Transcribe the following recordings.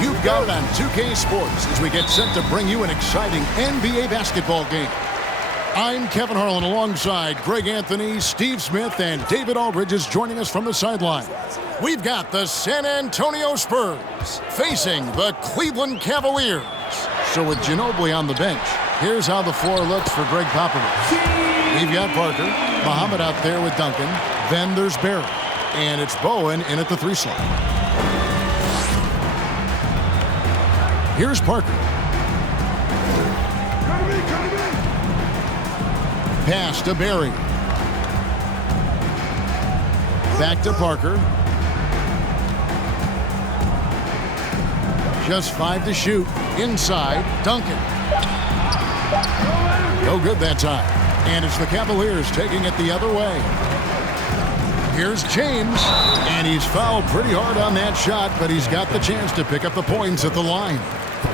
You've got it on 2K Sports as we get set to bring you an exciting NBA basketball game. I'm Kevin Harlan alongside Greg Anthony, Steve Smith, and David Aldridge is joining us from the sideline. We've got the San Antonio Spurs facing the Cleveland Cavaliers. So with Ginobili on the bench, here's how the floor looks for Greg Popovich. We've got Parker, Muhammad out there with Duncan, then there's Barry, and it's Bowen in at the 3 slot. Here's Parker. Pass to Barry. Back to Parker. Just 5 to shoot. Inside, Duncan. No good that time. And it's the Cavaliers taking it the other way. Here's James. And he's fouled pretty hard on that shot, but he's got the chance to pick up the points at the line.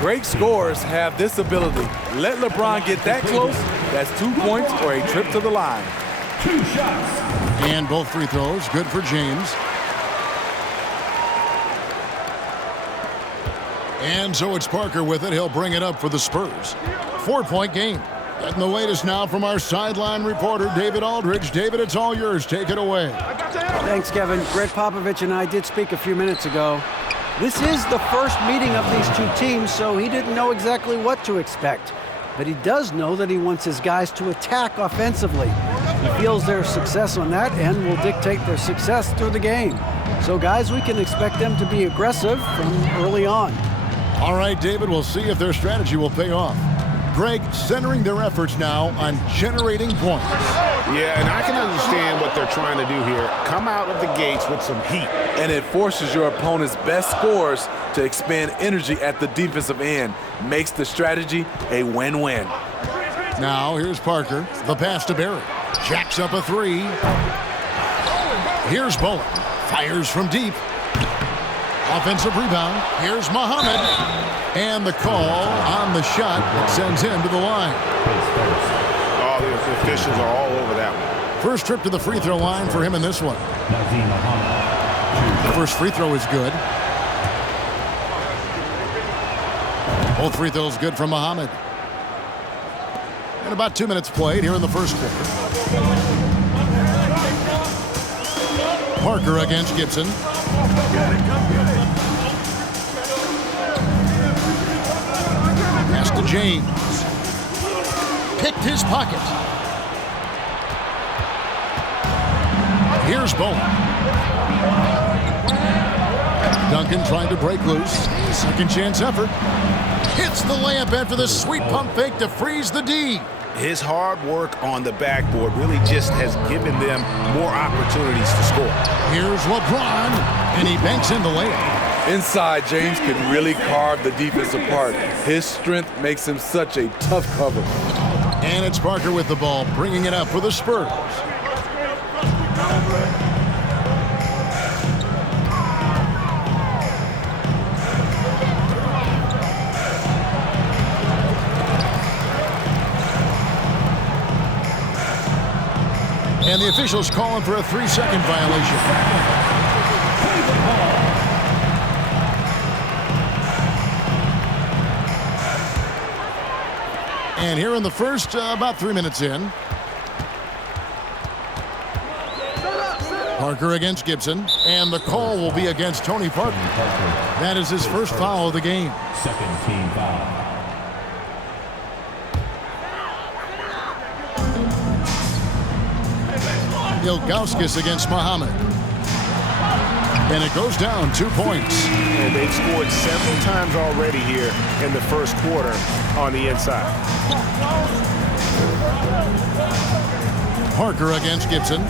Great scorers have this ability. Let LeBron get that close, that's 2 points or a trip to the line. 2 shots. And both free throws, good for James. And so it's Parker with it. He'll bring it up for the Spurs. 4-point game. Getting the latest now from our sideline reporter, David Aldridge. David, it's all yours. Take it away. Thanks, Kevin. Greg Popovich and I did speak a few minutes ago. This is the first meeting of these two teams, so he didn't know exactly what to expect. But he does know that he wants his guys to attack offensively. He feels their success on that end will dictate their success through the game. So, guys, we can expect them to be aggressive from early on. All right, David, we'll see if their strategy will pay off. Greg, centering their efforts now on generating points. Yeah, and I can understand what they're trying to do here. Come out of the gates with some heat. And it forces your opponent's best scorers to expend energy at the defensive end. Makes the strategy a win-win. Now, here's Parker. The pass to Barry. Jacks up a 3. Here's Bowen. Fires from deep. Offensive rebound. Here's Muhammad. And the call on the shot that sends him to the line. Oh, the officials are all over that one. First trip to the free throw line for him in this one. The first free throw is good. Both free throws good from Muhammad. And about 2 minutes played here in the first quarter. Parker against Gibson. Pass to James. Picked his pocket. Here's Bowen. Duncan trying to break loose. Second chance effort. Hits the layup after the sweet pump fake to freeze the D. His hard work on the backboard really just has given them more opportunities to score. Here's LeBron, and he banks in the layup. Inside, James can really carve the defense apart. His strength makes him such a tough cover. And it's Parker with the ball, bringing it up for the Spurs. And the officials calling for a 3-second violation. And here in the first, about 3 minutes in. Parker against Gibson. And the call will be against Tony Parker. That is his first foul of the game. Second team foul. Ilgauskas against Muhammad. And it goes down 2 points. And they've scored several times already here in the first quarter on the inside. Parker against Gibson.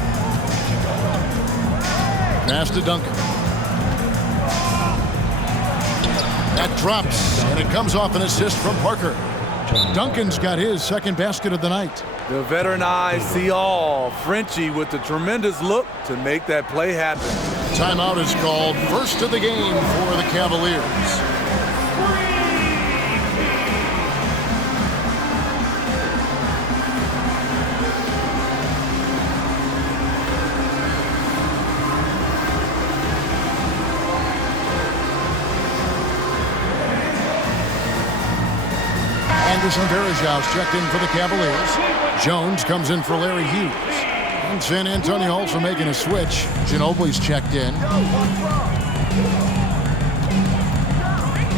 Pass to Duncan. That drops, and it comes off an assist from Parker. Duncan's got his second basket of the night. The veteran eyes see all. Frenchie with the tremendous look to make that play happen. Timeout is called. First of the game for the Cavaliers. Anderson Varejau's checked in for the Cavaliers. Jones comes in for Larry Hughes. And San Antonio also making a switch. Ginobili's checked in.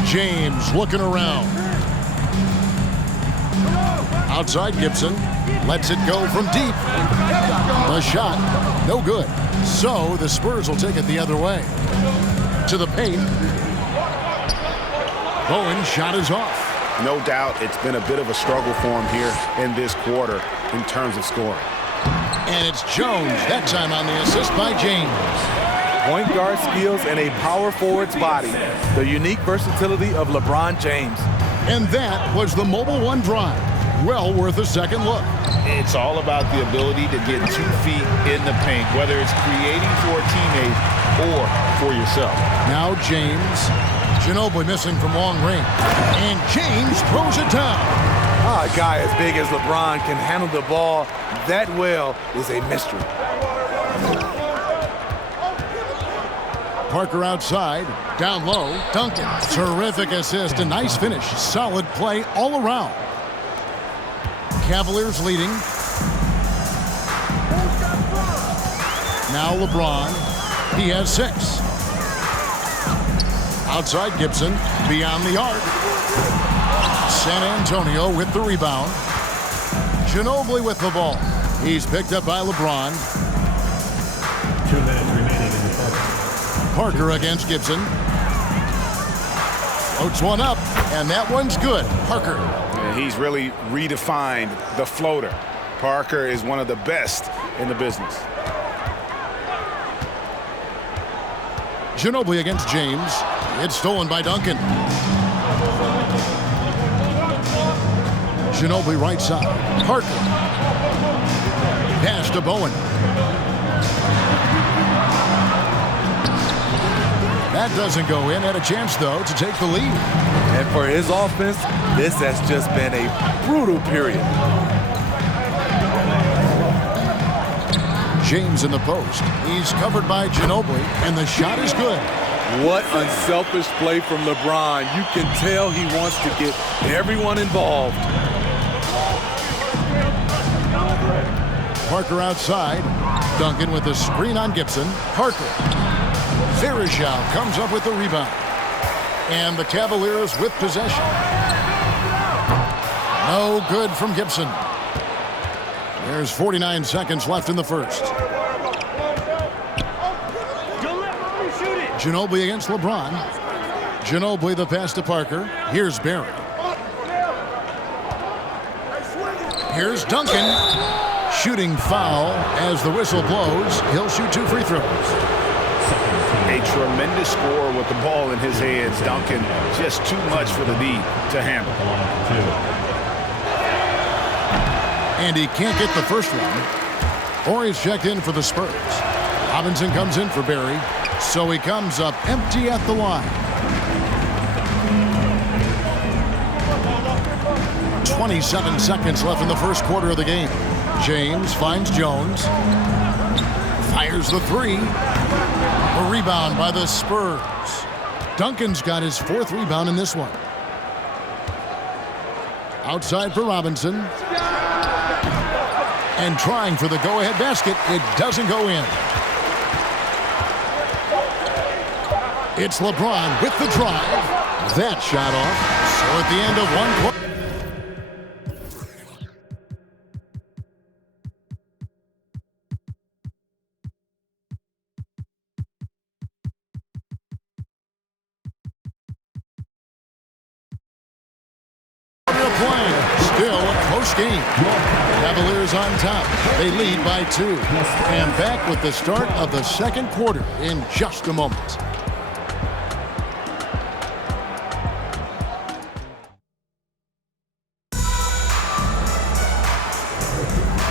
James looking around. Outside Gibson. Lets it go from deep. The shot, no good. So the Spurs will take it the other way. To the paint. Bowen's shot is off. No doubt it's been a bit of a struggle for him here in this quarter in terms of scoring. And it's Jones, that time on the assist by James. Point guard skills and a power forward's body. The unique versatility of LeBron James. And that was the Mobile One drive. Well worth a second look. It's all about the ability to get 2 feet in the paint, whether it's creating for a teammate or for yourself. Now James. Ginobili missing from long range. And James throws it down. A guy as big as LeBron can handle the ball that well is a mystery. Parker outside, down low, Duncan. Terrific assist, a nice finish. Solid play all around. Cavaliers leading. Now LeBron, he has 6. Outside Gibson, beyond the arc. San Antonio with the rebound. Ginobili with the ball. He's picked up by LeBron. 2 minutes remaining in the quarter. Parker against Gibson. Floats one up, and that one's good. Parker. And he's really redefined the floater. Parker is one of the best in the business. Ginobili against James. It's stolen by Duncan. Ginobili right side. Parker. Pass to Bowen. That doesn't go in. Had a chance, though, to take the lead. And for his offense, this has just been a brutal period. James in the post. He's covered by Ginobili, and the shot is good. What unselfish play from LeBron. You can tell he wants to get everyone involved. Parker outside. Duncan with the screen on Gibson. Parker. Varejau comes up with the rebound. And the Cavaliers with possession. No good from Gibson. There's 49 seconds left in the first. Ginobili against LeBron. Ginobili the pass to Parker. Here's Barry. Here's Duncan. Shooting foul as the whistle blows. He'll shoot 2 free throws. A tremendous scorer with the ball in his hands. Duncan, just too much for the D to handle. And he can't get the first one. Or he's checked in for the Spurs. Robinson comes in for Barry. So he comes up empty at the line. 27 seconds left in the first quarter of the game. James finds Jones. Fires the 3. A rebound by the Spurs. Duncan's got his 4th rebound in this one. Outside for Robinson. And trying for the go-ahead basket. It doesn't go in. It's LeBron with the drive. That shot off. So at the end of one quarter. Still a close game. Cavaliers on top. They lead by 2. And back with the start of the second quarter in just a moment.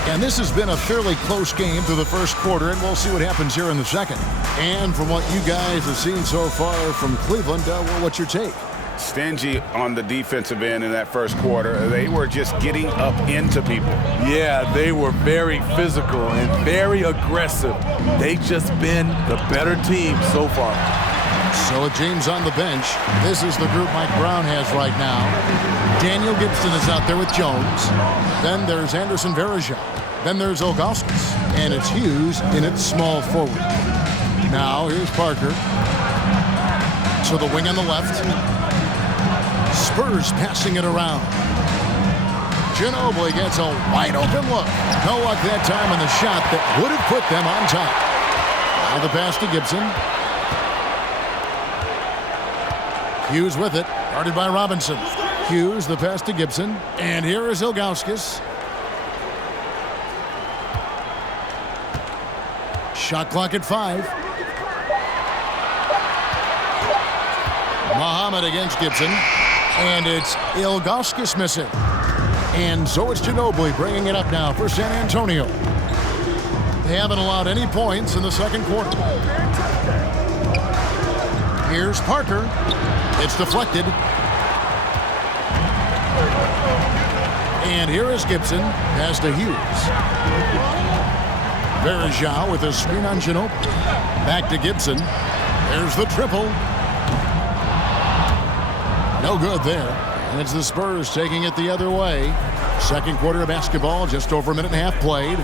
And this has been a fairly close game through the first quarter, and we'll see what happens here in the second. And from what you guys have seen so far from Cleveland, well, what's your take? Stingy on the defensive end in that first quarter. They were just getting up into people. Yeah, they were very physical and very aggressive. They've just been the better team so far. So with James on the bench, this is the group Mike Brown has right now. Daniel Gibson is out there with Jones. Then there's Anderson Varejao. Then there's Ilgauskas. And it's Hughes in its small forward. Now here's Parker. To the wing on the left. Spurs passing it around. Ginobili gets a wide open look. No luck that time on the shot that would have put them on top. Now the pass to Gibson. Hughes with it, guarded by Robinson. Hughes, the pass to Gibson. And here is Ilgauskas. Shot clock at 5. Muhammad against Gibson. And it's Ilgauskas missing. And so it's Ginobili bringing it up now for San Antonio. They haven't allowed any points in the second quarter. Here's Parker. It's deflected. And here is Gibson. Pass to Hughes. Varejao with a screen on Ginobili. Back to Gibson. There's the triple. No good there. And it's the Spurs taking it the other way. Second quarter of basketball, just over a minute and a half played.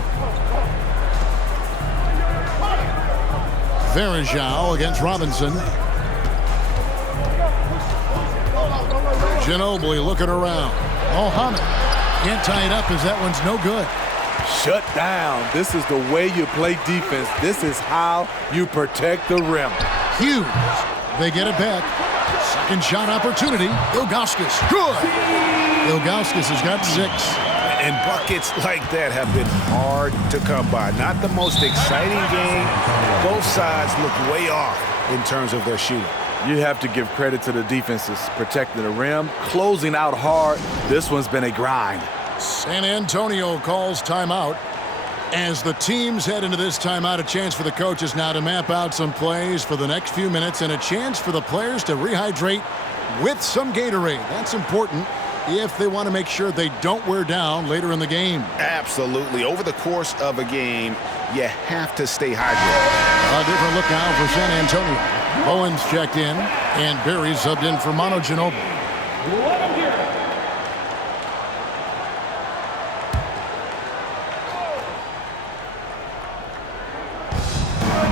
Varejao against Robinson. Ginobili looking around. Muhammad can't tie it up as that one's no good. Shut down. This is the way you play defense. This is how you protect the rim. Hughes. They get it back. Second shot opportunity. Ilgauskas. Good. Ilgauskas has got 6. And buckets like that have been hard to come by. Not the most exciting game. Both sides look way off in terms of their shooting. You have to give credit to the defenses protecting the rim, closing out hard. This one's been a grind. San Antonio calls timeout. As the teams head into this timeout, a chance for the coaches now to map out some plays for the next few minutes and a chance for the players to rehydrate with some Gatorade. That's important if they want to make sure they don't wear down later in the game. Absolutely. Over the course of a game, you have to stay hydrated. A different look now for San Antonio. Owens checked in, and Barry subbed in for Manu Ginobili.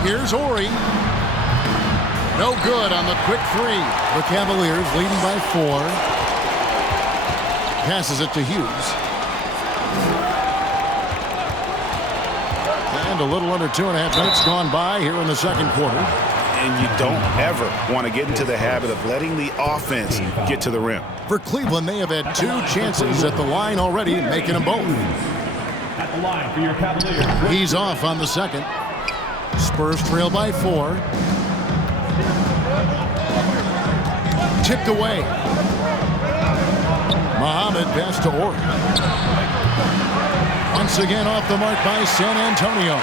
Here's Ori. No good on the quick 3. The Cavaliers leading by 4. Passes it to Hughes. And a little under 2.5 minutes gone by here in the second quarter. And you don't ever want to get into the habit of letting the offense get to the rim. For Cleveland, they have had 2 chances at the line already, making them both. At the line for your Cavaliers. He's off on the second. Spurs trail by 4. Tipped away. Muhammad pass to Ori. Once again off the mark by San Antonio.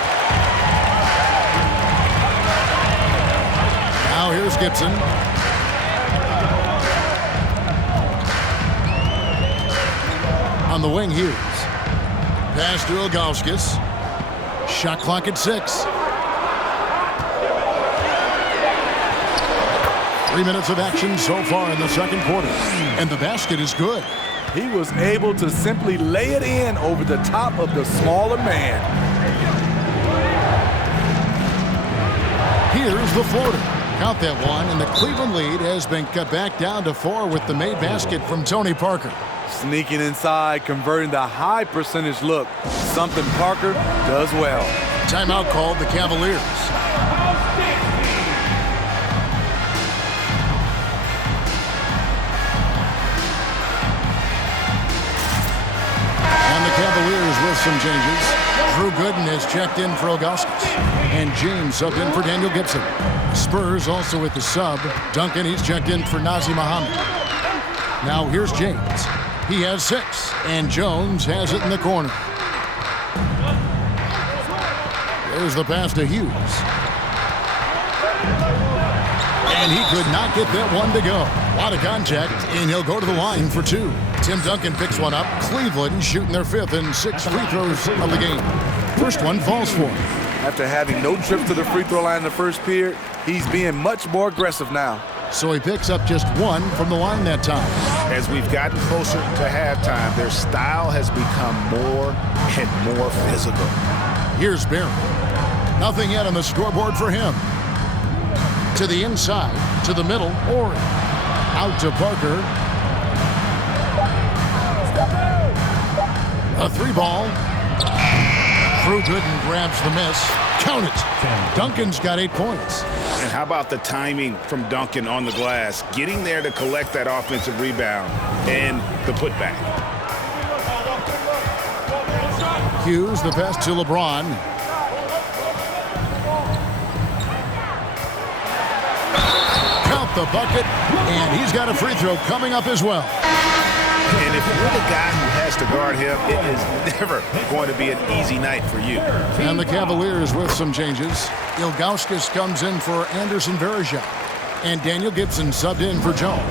Now here's Gibson. On the wing, Hughes. Pass to Ilgauskas. Shot clock at 6. 3 minutes of action so far in the second quarter. And the basket is good. He was able to simply lay it in over the top of the smaller man. Here's the floater. Count that one, and the Cleveland lead has been cut back down to 4 with the made basket from Tony Parker. Sneaking inside, converting the high percentage look. Something Parker does well. Timeout called the Cavaliers. And the Cavaliers with some changes. Drew Gooden has checked in for Ilgauskas. And James subbed in for Daniel Gibson. Spurs also with the sub. Duncan, he's checked in for Nazr Muhammad. Now here's James. He has 6. And Jones has it in the corner. There's the pass to Hughes. And he could not get that one to go. A lot of contact, and he'll go to the line for 2. Tim Duncan picks one up. Cleveland shooting their 5th and 6th free throws of the game. First one falls for him. After having no trips to the free throw line in the first period, he's being much more aggressive now. So he picks up just one from the line that time. As we've gotten closer to halftime, their style has become more and more physical. Here's Barry. Nothing yet on the scoreboard for him. To the inside, to the middle, Ori. Out to Parker. A three ball. Through Gooden grabs the miss. Count it. Duncan's got 8 points. And how about the timing from Duncan on the glass, getting there to collect that offensive rebound and the putback. Hughes, the pass to LeBron. Count the bucket, and he's got a free throw coming up as well. And if you're the guy who has to guard him, it is never going to be an easy night for you. And the Cavaliers with some changes. Ilgauskas comes in for Anderson Varejao. And Daniel Gibson subbed in for Jones.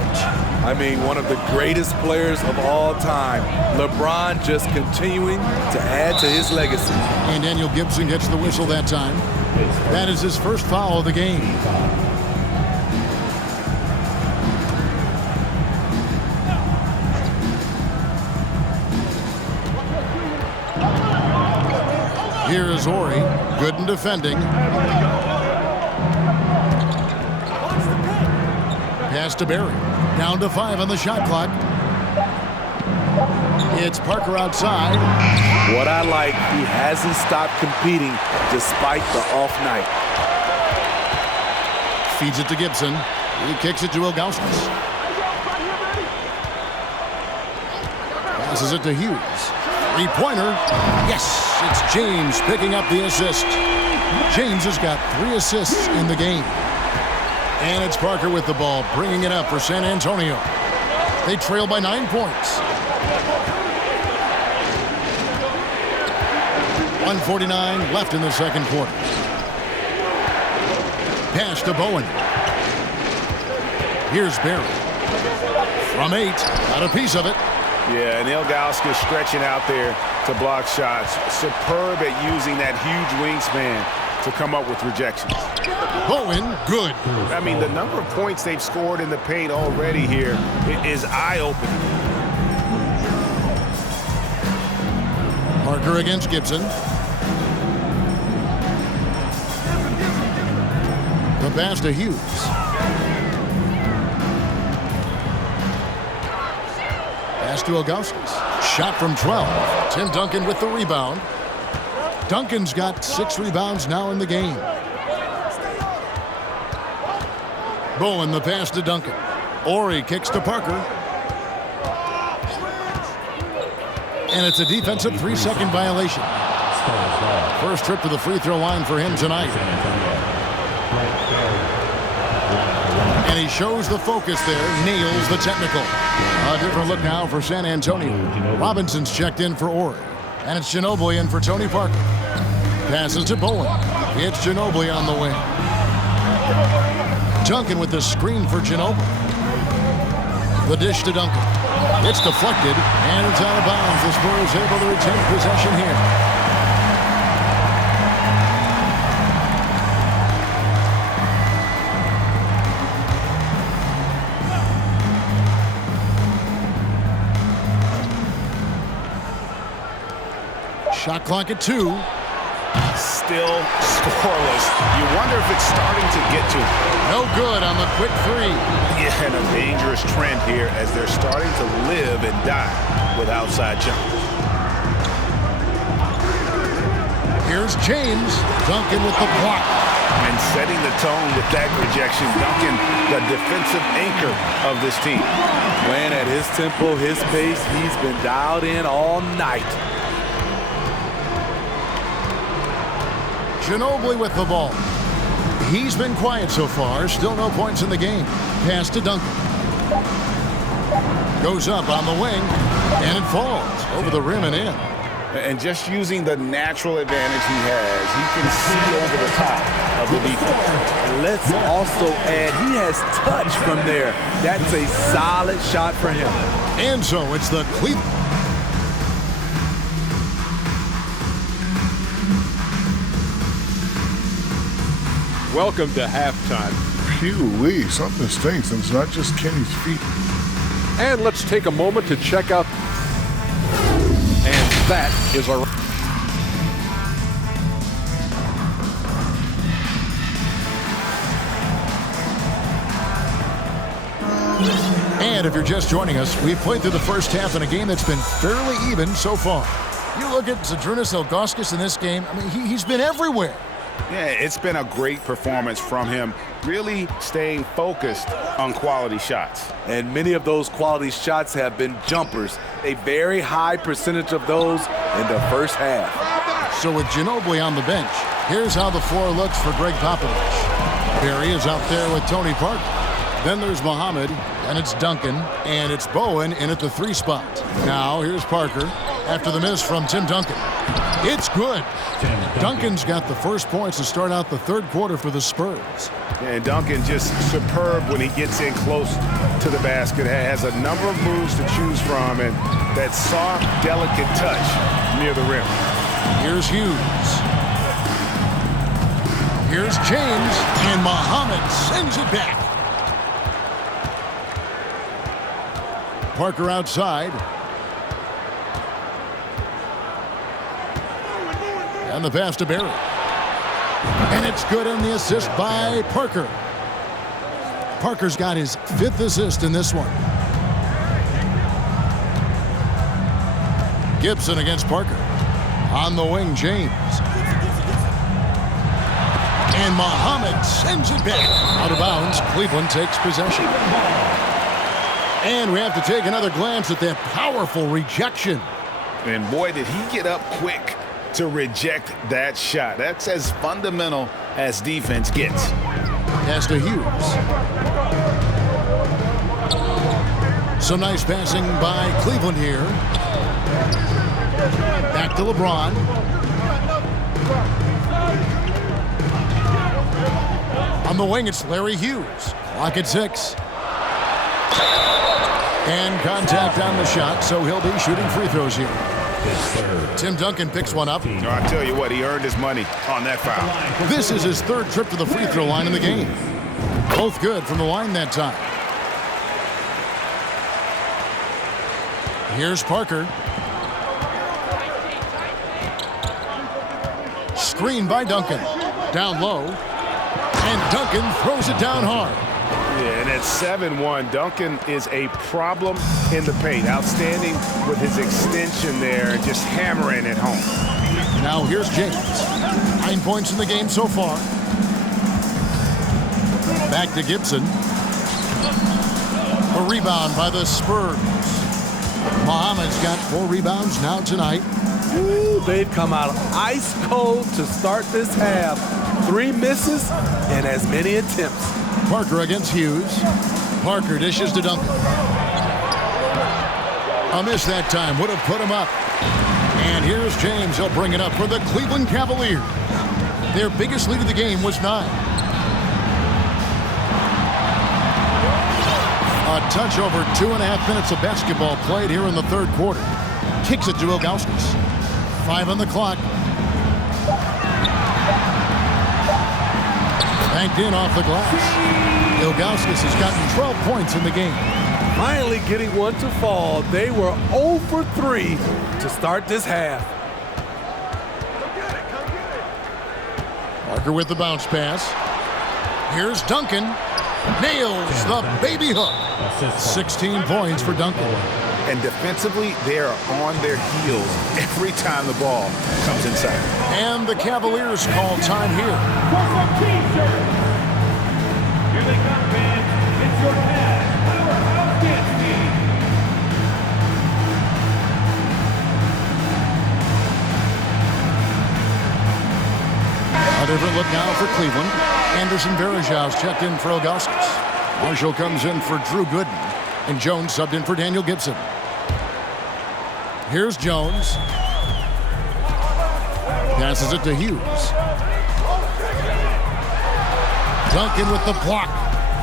I mean, one of the greatest players of all time. LeBron just continuing to add to his legacy. And Daniel Gibson gets the whistle that time. That is his first foul of the game. Here is Ori, good in defending. Pass to Barry. Down to 5 on the shot clock. It's Parker outside. What I like, he hasn't stopped competing despite the off night. Feeds it to Gibson. He kicks it to Ilgauskas. Passes it to Hughes. Three-pointer. Yes, it's James picking up the assist. James has got 3 assists in the game. And it's Parker with the ball, bringing it up for San Antonio. They trail by 9 points. 1:49 left in the second quarter. Pass to Bowen. Here's Barry. From 8, got a piece of it. Yeah, and Ilgauskas stretching out there to block shots. Superb at using that huge wingspan to come up with rejections. Bowen, good. I mean, the number of points they've scored in the paint already here is eye-opening. Parker against Gibson. The pass to Hughes. Pass to Ilgauskas. Shot from 12. Tim Duncan with the rebound. Duncan's got 6 rebounds now in the game. Bowen, the pass to Duncan. Ori kicks to Parker. And it's a defensive 3-second violation. First trip to the free throw line for him tonight. And he shows the focus there, nails the technical. A different look now for San Antonio. Robinson's checked in for Ori. And it's Ginobili in for Tony Parker. Passes to Bowen. It's Ginobili on the wing. Duncan with the screen for Ginobili. The dish to Duncan. It's deflected, and it's out of bounds. The Spurs able to retain possession here. Shot clock at 2. Still scoreless. You wonder if it's starting to get to him. No good on the quick 3. Yeah, and a dangerous trend here as they're starting to live and die with outside jumpers. Here's James. Duncan with the block. And setting the tone with that rejection. Duncan, the defensive anchor of this team. Playing at his tempo, his pace, he's been dialed in all night. Ginobili with the ball. He's been quiet so far. Still no points in the game. Pass to Duncan. Goes up on the wing, and it falls over the rim and in. And just using the natural advantage he has, he can see over the top of the defense. Let's also add, he has touch from there. That's a solid shot for him. And so it's the Cleveland. Welcome to halftime. Phew-wee, something stinks, and it's not just Kenny's feet. And let's take a moment to check out. And that is our... And if you're just joining us, we've played through the first half in a game that's been fairly even so far. You look at Zydrunas Ilgauskas in this game, I mean, he's been everywhere. Yeah, it's been a great performance from him, really staying focused on quality shots. And many of those quality shots have been jumpers, a very high percentage of those in the first half. So with Ginobili on the bench, here's how the floor looks for Greg Popovich. Barry is out there with Tony Parker. Then there's Muhammad, and it's Duncan, and it's Bowen in at the 3 spot. Now here's Parker after the miss from Tim Duncan. It's good. Duncan's got the first points to start out the third quarter for the Spurs. And Duncan just superb when he gets in close to the basket. Has a number of moves to choose from, and that soft, delicate touch near the rim. Here's Hughes. Here's James, and Muhammad sends it back. Parker outside. And the pass to Barry. And it's good on the assist by Parker. Parker's got his 5th assist in this one. Gibson against Parker. On the wing, James. And Muhammad sends it back. Out of bounds, Cleveland takes possession. And we have to take another glance at that powerful rejection. And boy, did he get up quick to reject that shot. That's as fundamental as defense gets. Pass to Hughes. Some nice passing by Cleveland here. Back to LeBron. On the wing, it's Larry Hughes. Clock at 6. And contact on the shot, so he'll be shooting free throws here. Tim Duncan picks one up. I tell you what, he earned his money on that foul. This is his 3rd trip to the free throw line in the game. Both good from the line that time. Here's Parker. Screen by Duncan. Down low. And Duncan throws it down hard. Yeah, and at 7-1, Duncan is a problem in the paint. Outstanding with his extension there and just hammering it home. Now here's James. 9 points in the game so far. Back to Gibson. A rebound by the Spurs. Muhammad's got 4 rebounds now tonight. Ooh, they've come out ice cold to start this half. 3 misses and as many attempts. Parker against Hughes. Parker dishes to Duncan. A miss that time would have put him up. And here's James. He'll bring it up for the Cleveland Cavaliers. Their biggest lead of the game was 9. A touch over 2.5 minutes of basketball played here in the third quarter. Kicks it to Ilgauskas. 5 on the clock. Banked in off the glass. Ilgauskas has gotten 12 points in the game. Finally getting one to fall. They were 0 for 3 to start this half. Parker with the bounce pass. Here's Duncan. Nails the baby hook. 16 points for Duncan. And defensively, they are on their heels every time the ball comes inside. And the Cavaliers call time here. Here they come, fans. It's your Cavs powerhouse dance team. A different look now for Cleveland. Anderson Varejau's checked in for Ilgauskas. Marshall comes in for Drew Gooden. And Jones subbed in for Daniel Gibson. Here's Jones. Passes it to Hughes. Duncan with the block.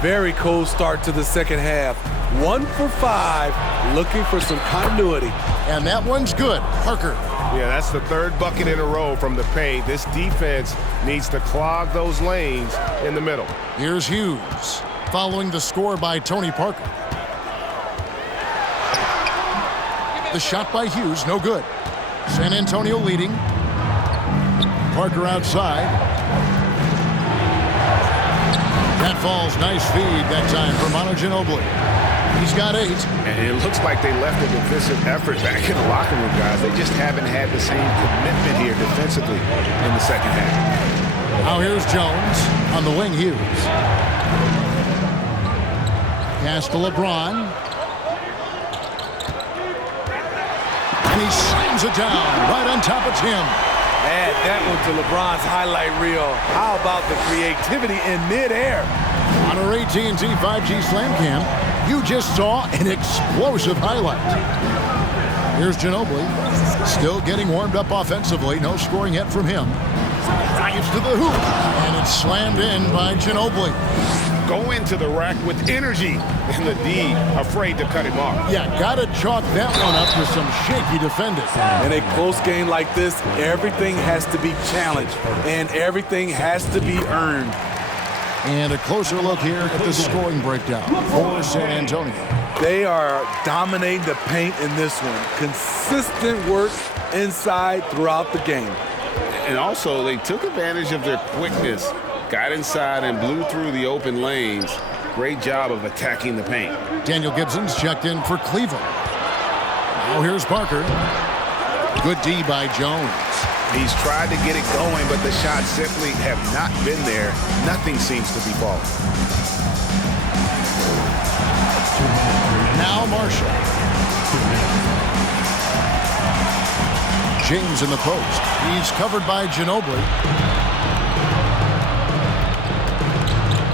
Very cold start to the second half. 1 for 5, looking for some continuity. And that one's good. Parker Yeah, that's the third bucket in a row from the paint. This defense needs to clog those lanes in the middle. Here's Hughes, following the score by Tony Parker. The shot by Hughes, no good. San Antonio leading. Parker outside. That falls. Nice feed that time for Manu Ginobili. He's got 8. And it looks like they left a defensive effort back in the locker room, guys. They just haven't had the same commitment here defensively in the second half. Now here's Jones on the wing. Hughes. Pass to LeBron. And he slams it down right on top of Tim. Add that one to LeBron's highlight reel. How about the creativity in midair? On our AT&T 5G Slam Cam, you just saw an explosive highlight. Here's Ginobili, still getting warmed up offensively. No scoring yet from him. Drives to the hoop, and it's slammed in by Ginobili. Go into the rack with energy, and the D afraid to cut him off. Yeah, gotta chalk that one up with some shaky defending. In a close game like this, everything has to be challenged, and everything has to be earned. And a closer look here at the scoring breakdown for San Antonio. They are dominating the paint in this one. Consistent work inside throughout the game. And also, they took advantage of their quickness, got inside and blew through the open lanes. Great job of attacking the paint. Daniel Gibson's checked in for Cleveland. Now here's Parker. Good D by Jones. He's tried to get it going, but the shots simply have not been there. Nothing seems to be falling. Now Marshall. James in the post. He's covered by Ginobili.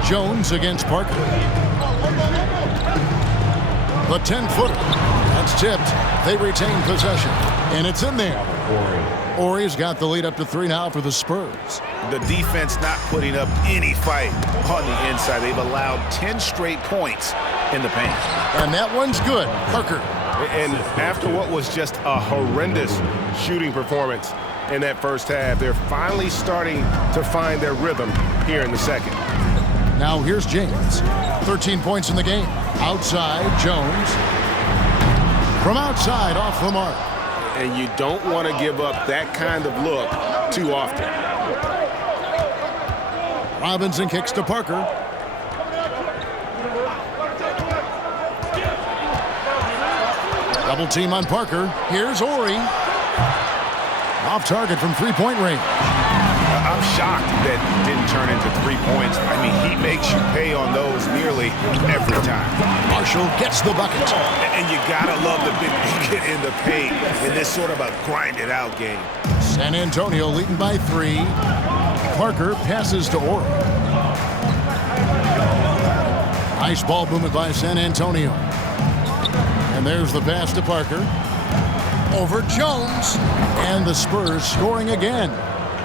Jones against Parker. The 10-footer. That's tipped. They retain possession. And it's in there. Horry's got the lead up to 3 now for the Spurs. The defense not putting up any fight on the inside. They've allowed 10 straight points in the paint. And that one's good. Parker. And after what was just a horrendous shooting performance in that first half, they're finally starting to find their rhythm here in the second. Now here's James. 13 points in the game. Outside, Jones. From outside, off the mark. And you don't want to give up that kind of look too often. Robinson kicks to Parker. Double team on Parker. Here's Horry. Off target from three-point range. I'm shocked that didn't turn into 3 points. I mean, he makes you pay on those nearly every time. Marshall gets the bucket. And you gotta love the big bucket in the paint in this sort of a grind-it-out game. San Antonio leading by 3. Parker passes to Horry. Nice ball movement by San Antonio. And there's the pass to Parker. Over Jones. And the Spurs scoring again.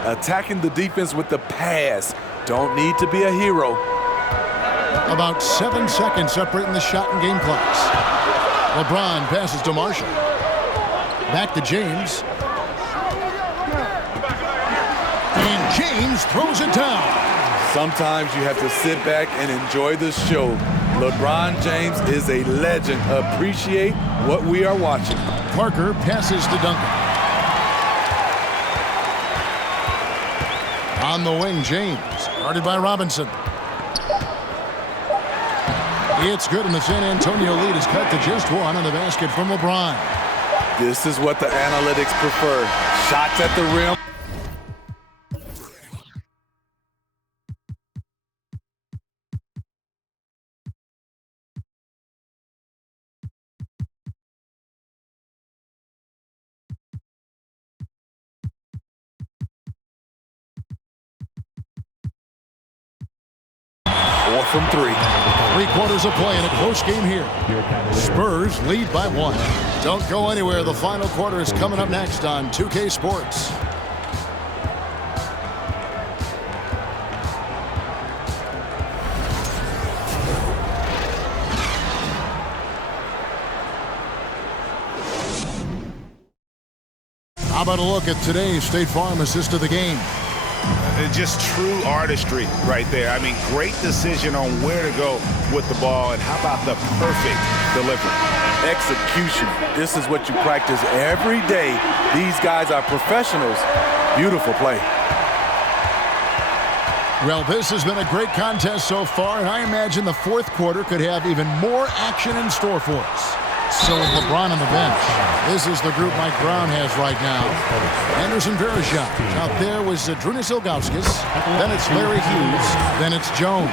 Attacking the defense with the pass. Don't need to be a hero. About 7 seconds separating the shot and game clocks. LeBron passes to Marshall. Back to James. And James throws it down. Sometimes you have to sit back and enjoy the show. LeBron James is a legend. Appreciate what we are watching. Parker passes to Duncan. On the wing, James, guarded by Robinson. It's good, and the San Antonio lead is cut to just 1 on the basket from LeBron. This is what the analytics prefer. Shots at the rim. From 3. 3 quarters of play in a close game here. Spurs lead by 1. Don't go anywhere. The final quarter is coming up next on 2K Sports. How about a look at today's State Farm assist of the game? Just true artistry right there. I mean, great decision on where to go with the ball, and how about the perfect delivery? Execution. This is what you practice every day. These guys are professionals. Beautiful play. Well, this has been a great contest so far, and I imagine the fourth quarter could have even more action in store for us. So with LeBron on the bench, this is the group Mike Brown has right now. Anderson Varejao. Out there was Drunas Ilgauskas. Then it's Larry Hughes. Then it's Jones.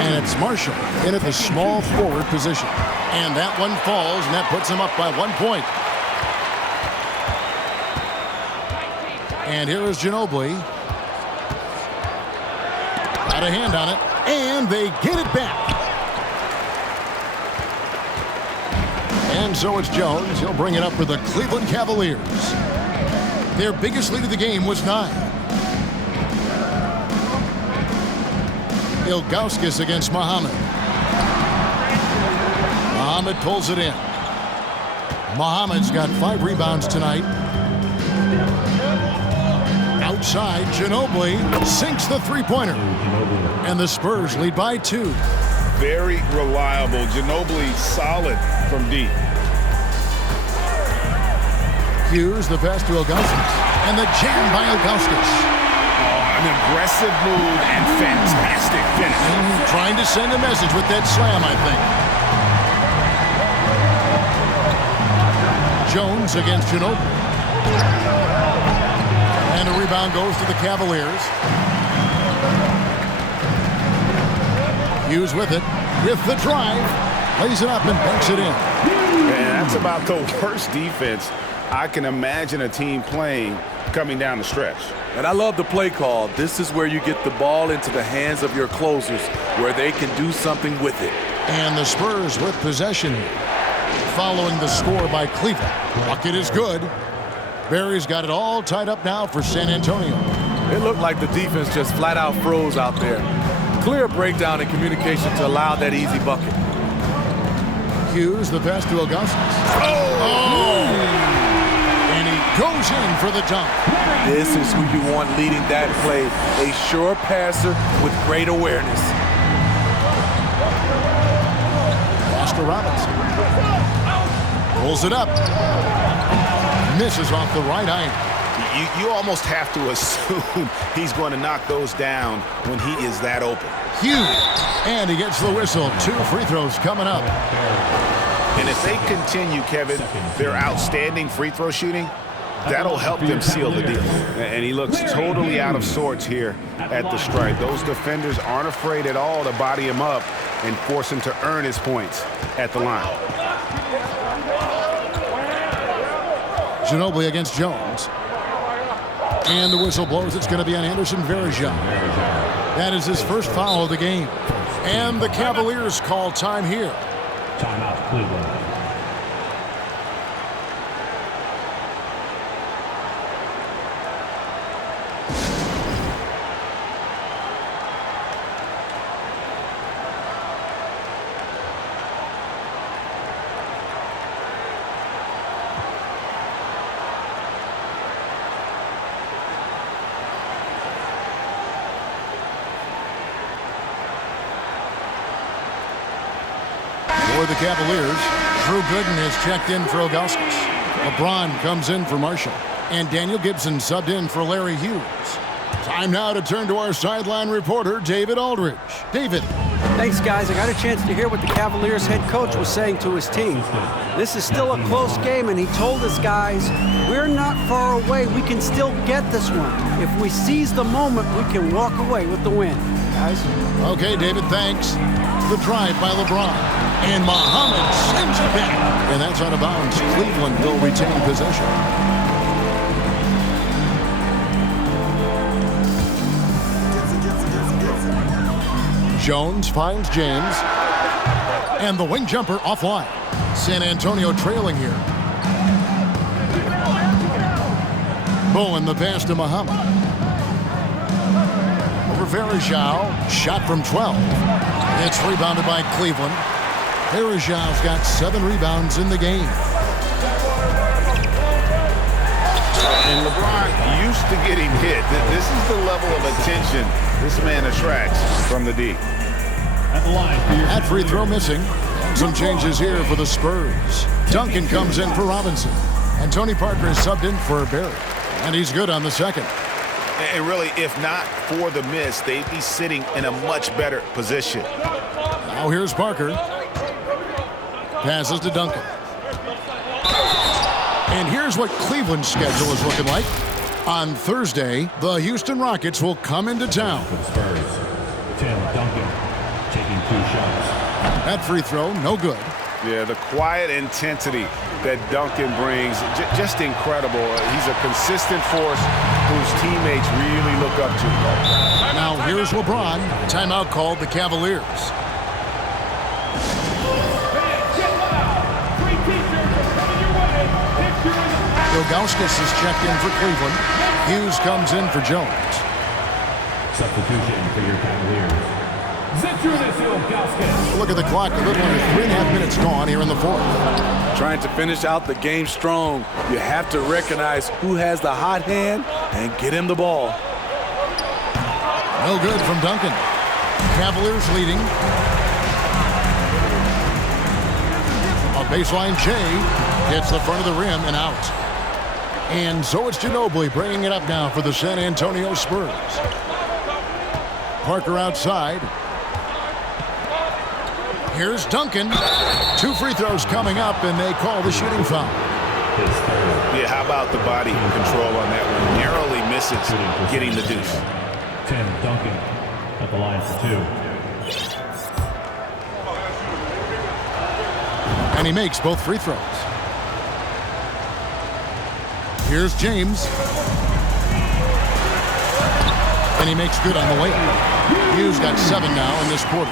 And it's Marshall in at the small forward position. And that one falls, and that puts him up by 1 point. And here is Ginobili. Got a hand on it, and they get it back. And so it's Jones. He'll bring it up for the Cleveland Cavaliers. Their biggest lead of the game was 9. Ilgauskas against Muhammad. Muhammad pulls it in. Muhammad's got 5 rebounds tonight. Outside, Ginobili sinks the three-pointer. And the Spurs lead by 2. Very reliable. Ginobili solid from deep. Hughes, the pass to Ilgauskas. And the jam by Ilgauskas. Oh, an aggressive move and fantastic finish. Trying to send a message with that slam, I think. Jones against Ginobili. And the rebound goes to the Cavaliers. Hughes with it. With the drive. Lays it up and banks it in. Man, that's about the worst defense I can imagine a team playing coming down the stretch. And I love the play call. This is where you get the ball into the hands of your closers, where they can do something with it. And the Spurs with possession following the score by Cleveland. Bucket is good. Barry's got it all tied up now for San Antonio. It looked like the defense just flat out froze out there. Clear breakdown in communication to allow that easy bucket. Hughes, the pass to Ilgauskas. Oh! And he goes in for the dunk. This is who you want leading that play. A sure passer with great awareness. Pass to Robinson. Pulls it up. Misses off the right iron. You almost have to assume he's going to knock those down when he is that open. Hughes. And he gets the whistle. 2 free throws coming up. And if they continue, Kevin, their outstanding free throw shooting, that'll help them seal the deal. And he looks totally out of sorts here at the stripe. Those defenders aren't afraid at all to body him up and force him to earn his points at the line. Ginobili against Jones. And the whistle blows. It's going to be on Anderson Varejao. That is his first foul of the game. And the Cavaliers call time here. Timeout, Cleveland. For the Cavaliers, Drew Gooden has checked in for Ilgauskas. LeBron comes in for Marshall. And Daniel Gibson subbed in for Larry Hughes. Time now to turn to our sideline reporter, David Aldridge. David. Thanks, guys. I got a chance to hear what the Cavaliers head coach was saying to his team. This is still a close game, and he told his guys, we're not far away. We can still get this one. If we seize the moment, we can walk away with the win. Guys? Okay, David, thanks. The drive by LeBron. And Muhammad sends it back. And that's out of bounds. Cleveland will retain possession. Jones finds James. And the wing jumper offline. San Antonio trailing here. Bowen the pass to Muhammad. Over Varejao. Shot from 12. It's rebounded by Cleveland. Varejao's got 7 rebounds in the game. And LeBron used to getting hit. This is the level of attention this man attracts from the D. At the line for your That free throw missing. Some changes here for the Spurs. Duncan comes in for Robinson. And Tony Parker is subbed in for Barry. And he's good on the second. And really, if not for the miss, they'd be sitting in a much better position. Now here's Parker. Passes to Duncan. And here's what Cleveland's schedule is looking like. On Thursday, the Houston Rockets will come into town. For the Spurs, Tim Duncan taking 2 shots. That free throw, no good. Yeah, the quiet intensity that Duncan brings, just incredible. He's a consistent force whose teammates really look up to. Now here's LeBron. Timeout called the Cavaliers. Ilgauskas is checked in for Cleveland. Hughes comes in for Jones. Substitution for your Cavaliers. Look at the clock. A little under 3.5 minutes gone here in the fourth. Trying to finish out the game strong, you have to recognize who has the hot hand and get him the ball. No good from Duncan. Cavaliers leading. A baseline J hits the front of the rim and out. And so it's Ginobili bringing it up now for the San Antonio Spurs. Parker outside. Here's Duncan. 2 free throws coming up, and they call the shooting foul. Yeah, how about the body control on that one? Narrowly misses getting the deuce. Tim Duncan at the line for 2. And he makes both free throws. Here's James. And he makes good on the layup. Hughes got 7 now in this quarter.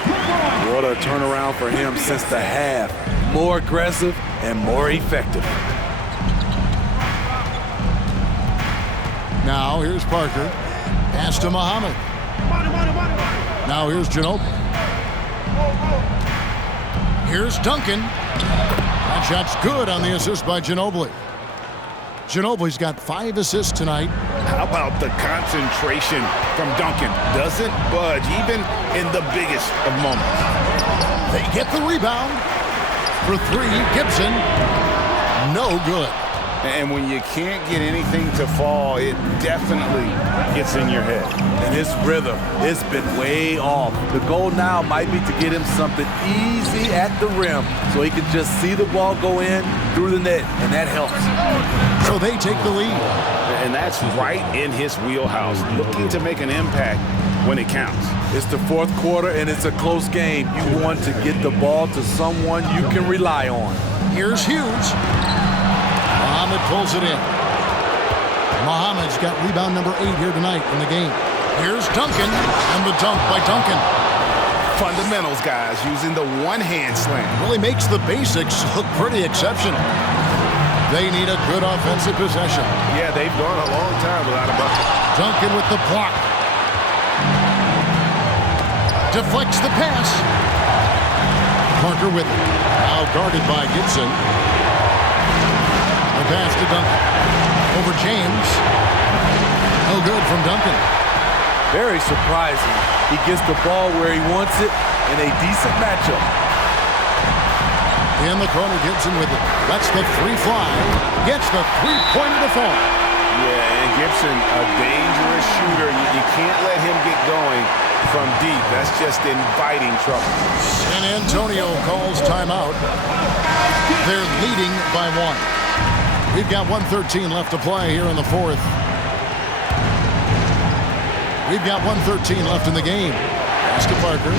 What a turnaround for him since the half. More aggressive and more effective. Now here's Parker. Pass to Muhammad. Now here's Ginobili. Here's Duncan. That shot's good on the assist by Ginobili. Ginobili's got 5 assists tonight. How about the concentration from Duncan? Doesn't budge, even in the biggest of moments. They get the rebound. For 3, Gibson. No good. And when you can't get anything to fall, it definitely gets in your head. And his rhythm, it's been way off. The goal now might be to get him something easy at the rim so he can just see the ball go in through the net, and that helps. So they take the lead. And that's right in his wheelhouse, looking to make an impact when it counts. It's the fourth quarter, and it's a close game. You want to get the ball to someone you can rely on. Here's Hughes. Muhammad pulls it in. Muhammad's got rebound number 8 here tonight in the game. Here's Duncan, and the dunk by Duncan. Fundamentals, guys, using the one-hand slam. Really makes the basics look pretty exceptional. They need a good offensive possession. Yeah, they've gone a long time without a bucket. Duncan with the block. Deflects the pass. Parker with it. Now guarded by Gibson. The pass to Duncan. Over James. No good from Duncan. Very surprising. He gets the ball where he wants it in a decent matchup. In the corner, Gibson with it. Lets the 3 fly. Gets the 3-pointer to fall. Yeah, and Gibson, a dangerous shooter. You can't let him get going from deep. That's just inviting trouble. San Antonio calls timeout. They're leading by 1. We've got 1:13 left to play here in the fourth. We've got 1:13 left in the game. Pass to Parker.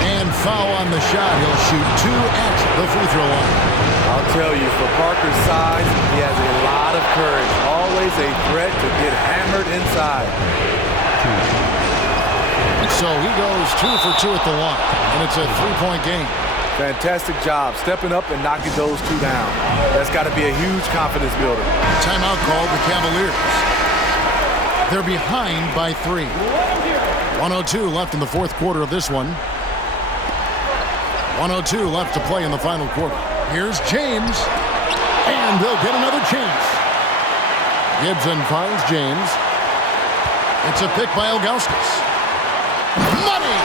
And foul on the shot. He'll shoot 2 at the free throw line. I'll tell you, for Parker's size, he has a lot of courage. Always a threat to get hammered inside. So he goes 2 for 2 at the line, and it's a 3-point game. Fantastic job stepping up and knocking those 2 down. That's got to be a huge confidence builder. Timeout called the Cavaliers. They're behind by 3. 1:02 left in the fourth quarter of this one. 1:02 left to play in the final quarter. Here's James, and they'll get another chance. Gibson finds James. It's a pick by Ilgauskas. Money!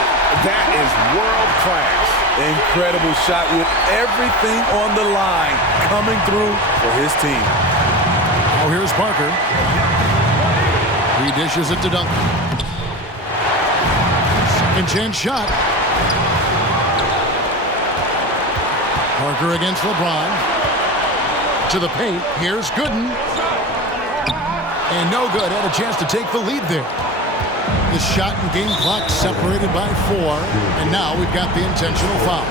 That is world class. Incredible shot with everything on the line coming through for his team. Oh, here's Parker. He dishes it to Duncan. Second chance shot. Parker against LeBron. To the paint. Here's Gooden. And no good. Had a chance to take the lead there. The shot and game clock separated by 4. And now we've got the intentional foul.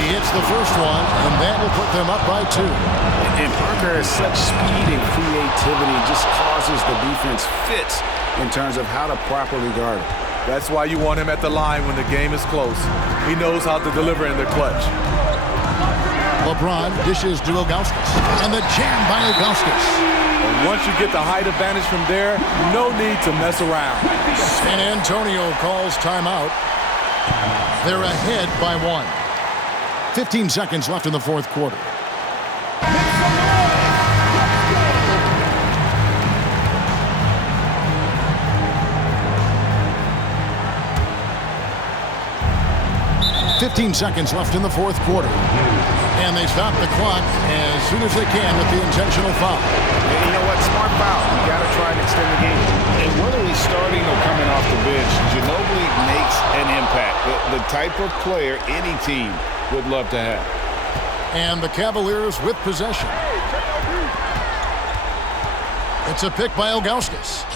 He hits the first one, and that will put them up by 2. And Parker has such speed and creativity, just causes the defense fits in terms of how to properly guard it. That's why you want him at the line when the game is close. He knows how to deliver in the clutch. LeBron dishes to Ilgauskas, and the jam by Ilgauskas. And once you get the height advantage from there, no need to mess around. San Antonio calls timeout. They're ahead by 1. 15 seconds left in the fourth quarter. Fifteen seconds left in the fourth quarter. And they stop the clock as soon as they can with the intentional foul. And you know what? Smart foul. You got to try and extend the game. And whether he's starting or coming off the bench, Ginobili makes an impact. The type of player any team would love to have. And the Cavaliers with possession. It's a pick by Ilgauskas.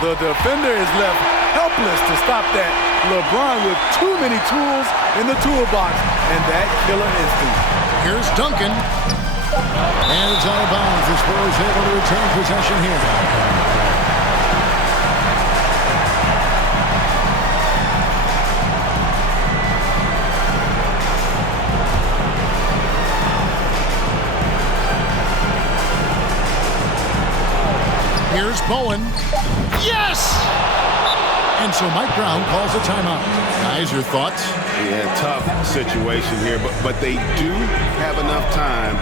The defender is left helpless to stop that. LeBron with too many tools in the toolbox and that killer instinct. Here's Duncan. And it's out of bounds. The Spurs able to retain possession here. Here's Bowen. Yes! And so Mike Brown calls a timeout. Guys, your thoughts? Yeah, tough situation here, but they do have enough time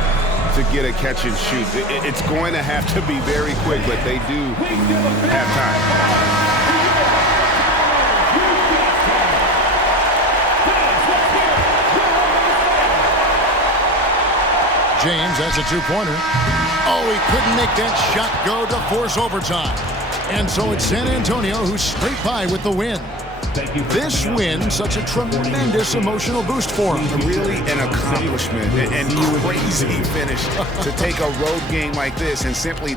to get a catch and shoot. It's going to have to be very quick, but they do have time. James, that's a two-pointer. Oh, he couldn't make that shot go to force overtime. And so it's San Antonio who's straight by with the win. This win, such a tremendous emotional boost for him. Really an accomplishment and crazy finish to take a road game like this and simply